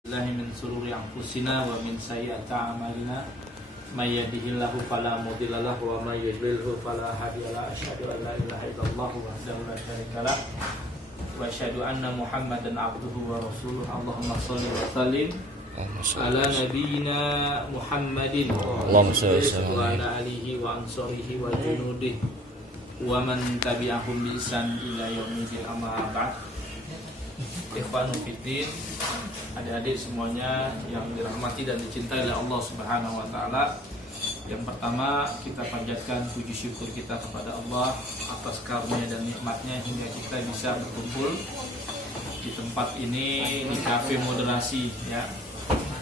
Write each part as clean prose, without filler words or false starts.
Billahi min sururi anfusina wa min sayyiati a'malina may yahdihillahu fala mudilla lahu wa may yudlilhu fala hadiya lahu asyhadu an la ilaha illallah wahdahu la syarika lah wa asyhadu anna Muhammadan abduhu wa rasuluh. Allahumma shalli wa sallim ala nabiyyina Muhammadin wa ala alihi wa ansarihi wa junudihi wa man tabi'ahum bi ihsan ila yaumil amma ba'd. Ikhwanu fiddin, adik-adik semuanya yang dirahmati dan dicintai oleh Allah Subhanahu wa taala. Yang pertama, kita panjatkan puji syukur kita kepada Allah atas karunia dan nikmatnya hingga kita bisa berkumpul di tempat ini, di kafe moderasi ya.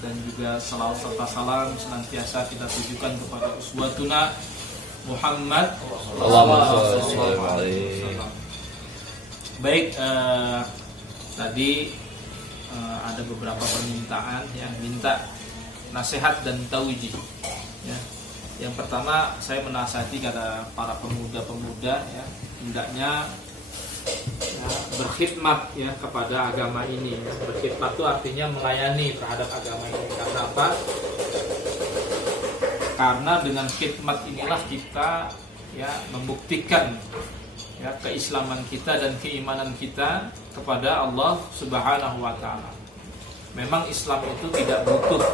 Dan juga salawat serta salam senantiasa kita tujukan kepada uswatuna Muhammad sallallahu alaihi wasallam. Baik, tadi ada beberapa permintaan yang minta nasihat dan tauji ya. Yang pertama, saya menasihati kepada para pemuda-pemuda ya, hendaknya ya, berkhidmat ya kepada agama ini. Berkhidmat itu artinya melayani terhadap agama ini. Karena apa? Karena dengan khidmat inilah kita ya membuktikan ya keislaman kita dan keimanan kita kepada Allah Subhanahu wa taala. Memang Islam itu tidak butuh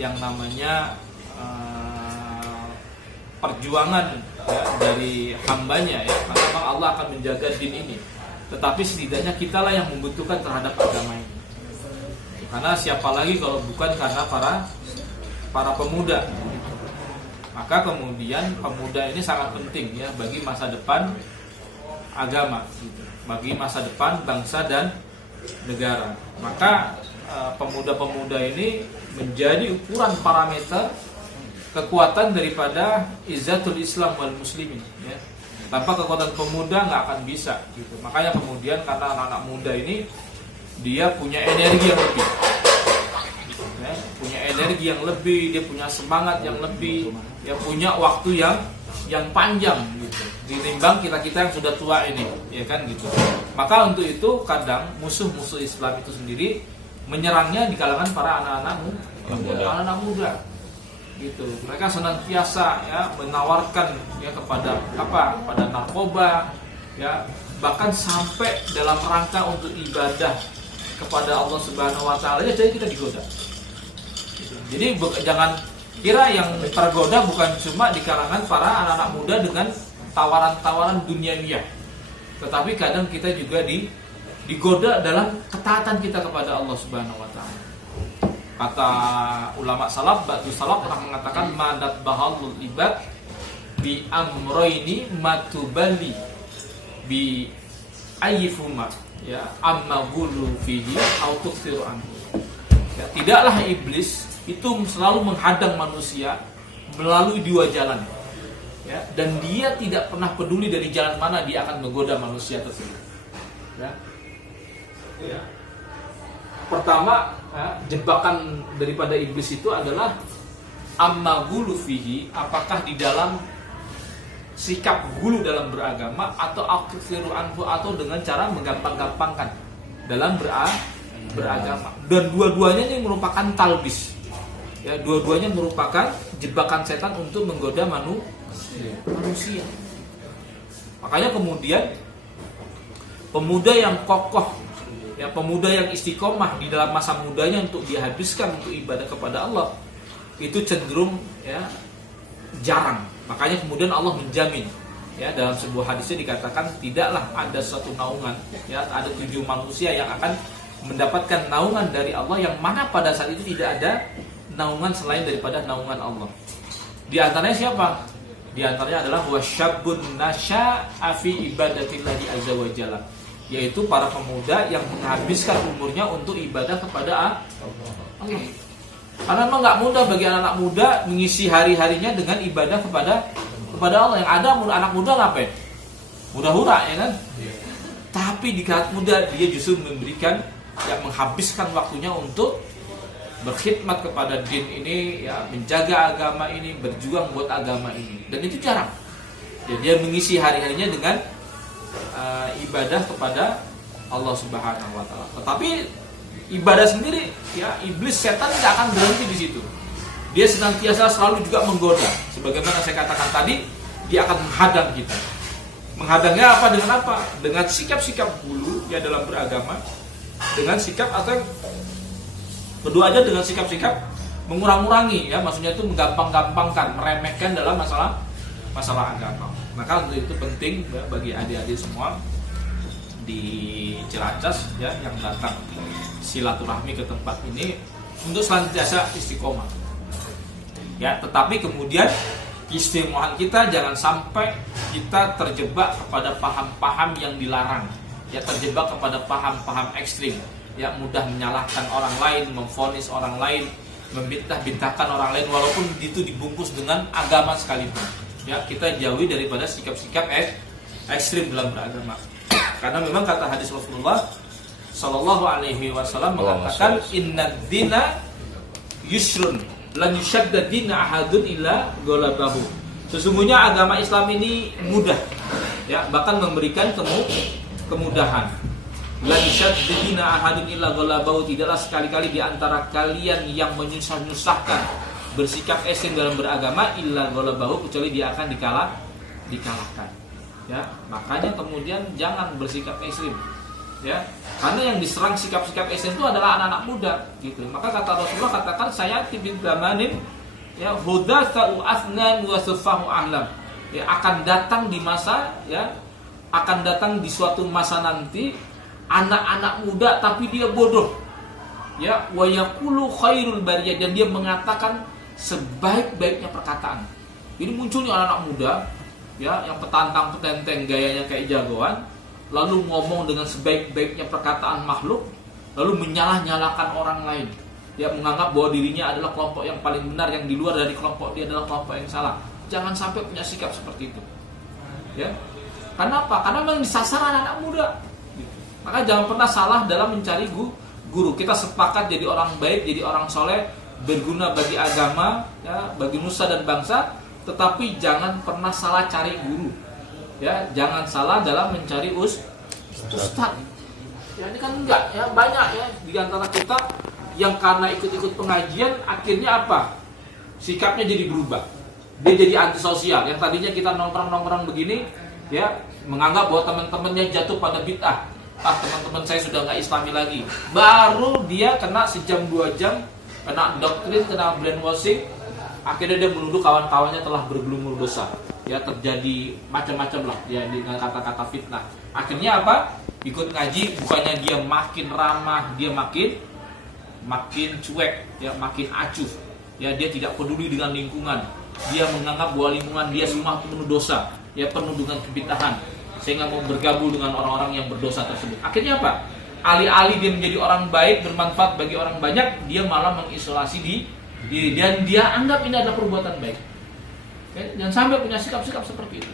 yang namanya perjuangan ya, dari hambanya ya. Karena memang Allah akan menjaga din ini. Tetapi setidaknya kitalah yang membutuhkan terhadap agama ini. Karena siapa lagi kalau bukan karena para pemuda. Maka kemudian pemuda ini sangat penting ya bagi masa depan agama, bagi masa depan bangsa dan negara. Maka pemuda-pemuda ini menjadi ukuran parameter kekuatan daripada izzatul Islam wal muslimin ya. Tanpa kekuatan pemuda nggak akan bisa gitu. Makanya kemudian karena anak-anak muda ini dia punya energi yang lebih ya, punya energi yang lebih, dia punya semangat yang lebih, ya punya waktu yang panjang gitu ditimbang kita yang sudah tua ini ya kan gitu. Maka untuk itu kadang musuh-musuh Islam itu sendiri menyerangnya di kalangan para anak-anak muda gitu. Mereka senantiasa ya menawarkan ya kepada pada narkoba ya, bahkan sampai dalam rangka untuk ibadah kepada Allah Subhanahu wa taala ya, jadi kita digoda gitu. Jadi jangan kira yang tergoda bukan cuma di kalangan para anak-anak muda dengan tawaran-tawaran duniawiah, tetapi kadang kita juga digoda dalam ketaatan kita kepada Allah Subhanahu wa taala. Kata ulama salaf, ba'du salaf pernah mengatakan madat bahalul ibad bi amroini matubali bi ayyifuma ya amma gulu fihi au tuksiru anhu. Ya, tidaklah iblis itu selalu menghadang manusia melalui dua jalan ya, dan dia tidak pernah peduli dari jalan mana dia akan menggoda manusia tersebut ya. Ya. Pertama ya, jebakan daripada iblis itu adalah amma gulu fihi, apakah di dalam sikap gulu dalam beragama atau aksiru anhu, atau dengan cara menggampang-gampangkan dalam beragama. Dan dua-duanya ini merupakan talbis ya, dua-duanya merupakan jebakan setan untuk menggoda manusia. Makanya kemudian pemuda yang kokoh ya, pemuda yang istiqomah di dalam masa mudanya untuk dihabiskan untuk ibadah kepada Allah itu cenderung ya jarang. Makanya kemudian Allah menjamin ya, dalam sebuah hadisnya dikatakan tidaklah ada satu naungan ya, ada 7 manusia yang akan mendapatkan naungan dari Allah, yang mana pada saat itu tidak ada naungan selain daripada naungan Allah. Di antaranya siapa? Di antaranya adalah wasyabun nasya'a fi ibadatillahi azza wa jalla, yaitu para pemuda yang menghabiskan umurnya untuk ibadah kepada Allah. Karena memang nggak mudah bagi anak muda mengisi hari-harinya dengan ibadah kepada Allah. Yang ada anak muda ngapain? Mudah-hura ya kan? Tapi di saat muda dia justru memberikan yang menghabiskan waktunya untuk berkhidmat kepada din ini ya, menjaga agama ini, berjuang buat agama ini. Dan itu jarang. Jadi dia mengisi hari-harinya dengan ibadah kepada Allah Subhanahu wa taala. Tetapi ibadah sendiri, ya iblis setan tidak akan berhenti di situ. Dia senantiasa selalu juga menggoda. Sebagaimana saya katakan tadi, dia akan menghadang kita. Menghadangnya apa? Dengan apa? Dengan sikap-sikap dulu ya dalam beragama, dengan sikap atau kedua aja dengan sikap-sikap mengurang-urangi ya, maksudnya itu menggampang-gampangkan, meremehkan dalam masalah agama. Maka untuk itu penting ya, bagi adik-adik semua di Ciracas ya yang datang silaturahmi ke tempat ini untuk senantiasa istiqomah. Ya, tetapi kemudian keistimewaan kita jangan sampai kita terjebak kepada paham-paham yang dilarang. Ya, terjebak kepada paham-paham ekstrim, ya mudah menyalahkan orang lain, memvonis orang lain, membintah-bintahkan orang lain walaupun itu dibungkus dengan agama sekalipun. Ya, kita jauhi daripada sikap-sikap ekstrim dalam beragama. Karena memang kata hadis Rasulullah Sallallahu Alaihi Wasallam mengatakan innad dina yusrun lan yushadda dina ahadun illa golabahu. Sesungguhnya agama Islam ini mudah, ya bahkan memberikan kemudahan. Lan yushadda dina ahadun illa golabahu, tidaklah sekali-kali di antara kalian yang menyusah-nyusahkan bersikap ekstrim dalam beragama illa golabahu, kecuali dia akan dikalahkan. Ya, makanya kemudian jangan bersikap ekstrim. Ya, karena yang diserang sikap-sikap ekstrim itu adalah anak-anak muda, gitu. Maka kata Rasulullah, katakan saya tibin zamanin ya hudatsa'u asnan wa sufahu ahlam. Ya, akan datang di masa ya, akan datang di suatu masa nanti anak-anak muda tapi dia bodoh. Ya, wa yaqulu khairul bariyah, dan dia mengatakan sebaik-baiknya perkataan. Ini munculnya anak-anak muda ya yang petantang-petenteng gayanya kayak jagoan, lalu ngomong dengan sebaik-baiknya perkataan makhluk, lalu menyalah-nyalahkan orang lain, ya menganggap bahwa dirinya adalah kelompok yang paling benar, yang di luar dari kelompok dia adalah kelompok yang salah. Jangan sampai punya sikap seperti itu, ya. Karena apa? Karena memang disasar anak-anak muda. Maka jangan pernah salah dalam mencari guru. Kita sepakat jadi orang baik, jadi orang soleh, berguna bagi agama, ya, bagi nusa dan bangsa. Tetapi jangan pernah salah cari guru. Ya, jangan salah dalam mencari ustaz. Ya, ini kan enggak ya, banyak ya di antara kita yang karena ikut-ikut pengajian akhirnya apa? Sikapnya jadi berubah. Dia jadi antisosial. Yang tadinya kita nongkrong-nongkrong begini, ya, menganggap bahwa teman-temannya jatuh pada bid'ah. Teman-teman saya sudah enggak Islami lagi. Baru dia kena sejam 2 jam, kena doktrin, kena brainwashing. Akhirnya dia menuduh kawan-kawannya telah bergelumur dosa. Ya, terjadi macam-macam lah ya dengan kata-kata fitnah. Akhirnya apa? Ikut ngaji, bukannya dia makin ramah, dia makin cuek, ya makin acuh. Ya, dia tidak peduli dengan lingkungan. Dia menganggap bahwa lingkungan dia semua penuh dosa, ya penuh dengan kebid'ahan, sehingga mau bergabung dengan orang-orang yang berdosa tersebut. Akhirnya apa? Alih-alih dia menjadi orang baik, bermanfaat bagi orang banyak, dia malah mengisolasi diri dan dia anggap ini adalah perbuatan baik. Ya, jangan sampai punya sikap-sikap seperti itu.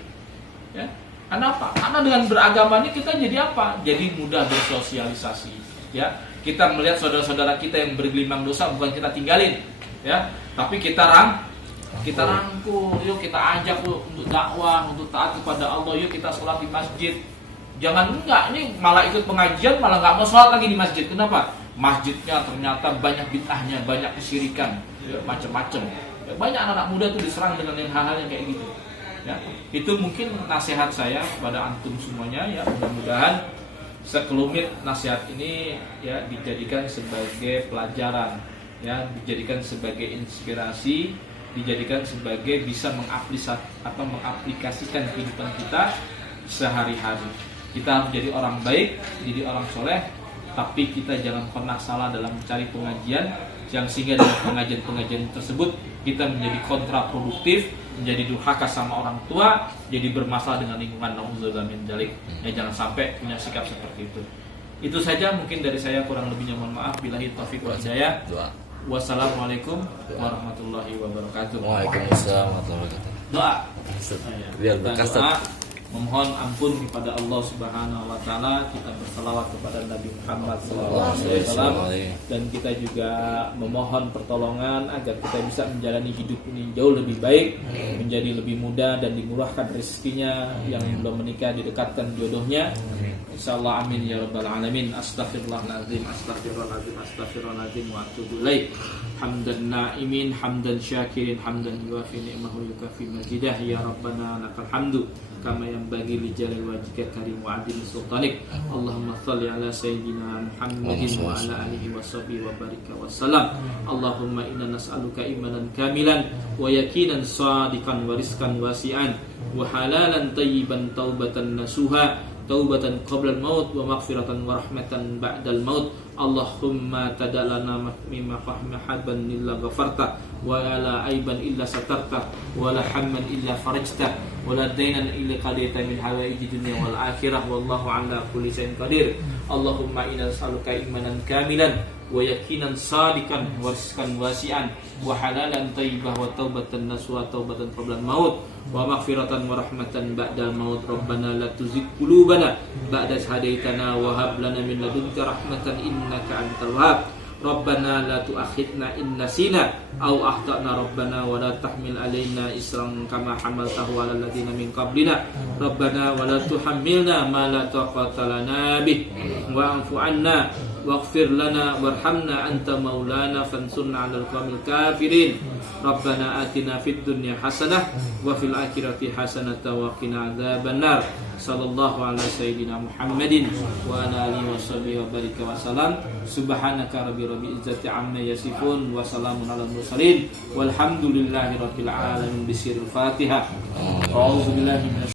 Ya. Karena apa? Karena dengan beragama ini kita jadi apa? Jadi mudah bersosialisasi. Ya, kita melihat saudara-saudara kita yang bergelimang dosa, bukan kita tinggalin, ya, tapi kita rangkul. Yuk kita ajak untuk dakwah, untuk taat kepada Allah. Yuk kita sholat di masjid. Jangan enggak, ini malah ikut pengajian, malah nggak mau sholat lagi di masjid. Kenapa? Masjidnya ternyata banyak bid'ahnya, banyak kesyirikan, ya, macam-macam. Ya, banyak anak-anak muda tuh diserang dengan hal-hal yang kayak gitu. Ya, itu mungkin nasihat saya kepada antum semuanya. Ya, mudah-mudahan sekelumit nasihat ini ya dijadikan sebagai pelajaran, ya dijadikan sebagai inspirasi, dijadikan sebagai bisa mengaplikasikan kehidupan kita sehari-hari. Kita harus jadi orang baik, jadi orang soleh. Tapi kita jangan pernah salah dalam mencari pengajian, yang sehingga dengan pengajian-pengajian tersebut kita menjadi kontraproduktif, menjadi durhaka sama orang tua, jadi bermasalah dengan lingkungan. Nauzubillah min dzalik. Ya, jangan sampai punya sikap seperti itu. Itu saja mungkin dari saya, kurang lebihnya mohon maaf. Billahi taufiq wal hidayah. Wassalamualaikum warahmatullahi wabarakatuh. Waalaikumsalam warahmatullahi wabarakatuh. Doa. Biar berkah. Memohon ampun kepada Allah Subhanahu wa taala, kita berselawat kepada Nabi Muhammad SAW, dan kita juga memohon pertolongan agar kita bisa menjalani hidup ini jauh lebih baik, menjadi lebih mudah dan dimurahkan rezekinya, yang belum menikah didekatkan jodohnya, Insyaallah amin ya rabbal alamin. Astaghfirullahalazim, astaghfirullahalazim, astaghfirullahalazim wa atubu ilaih. Hamdan na'imin, hamdan syakirin, hamdan yuafi ni'mahu yukafi majidah. Ya rabbana lakal hamdu kama yanbaghi li jalali wajhika karim wa 'azimi sultanik. Allahumma shalli ala sayyidina Muhammadin wa ala alihi wa sahbihi wa barika wa salam. Allahumma inna nas'aluka imanan kamilan wa yaqinan shadiqan wa rizqan wasi'an wa halalan tayyiban taubatan nasuha taubatan qabla al-maut wa maghfiratan wa rahmatan ba'dal maut. Allahumma tadalana mimma fahma haban illa ghafarta wa la aiban illa satarta wa la hamman illa farajta wa la daynan illa qadaita min hawaiji dunya wal akhirah wallahu ala kulli shay'in qadir. Allahumma inna nas'aluka imanan kamilan wa yaqinan sadiqan wa rizqan wasi'an wa halalan thayyibah wa taubatan nasuha taubatan qabla al-maut wa maghfiratan wa rahmatan ba'dal maut. Rabbana la tuzigh qulubana ba'da idh hadaitana wa hab lana min ladunka rahmatan innaka antal wahhab. Rabbana la tu'akhidna in nasina aw akhtana rabbana wa la tahmil alaina isran kama hamaltahu 'alal ladzina min qablina. Rabbana wa la tuhammilna ma la taqata lana bih wa'fu 'anna waghfir lana warhamna anta maulana fansurna 'alal qawmil kafirin. Rabbana atina fid dunya hasanah wa fil akhirati hasanah wa qina adzabannar. Sallallahu ala sayyidina Muhammadin wa ala alihi wa sahbihi wa barika wa salam. Subhanaka rabbil izzati amma yasifun wa salamun alal mursalin walhamdulillahi rabbil alamin. Bisirul Fatihah. A'udzubillahi minasy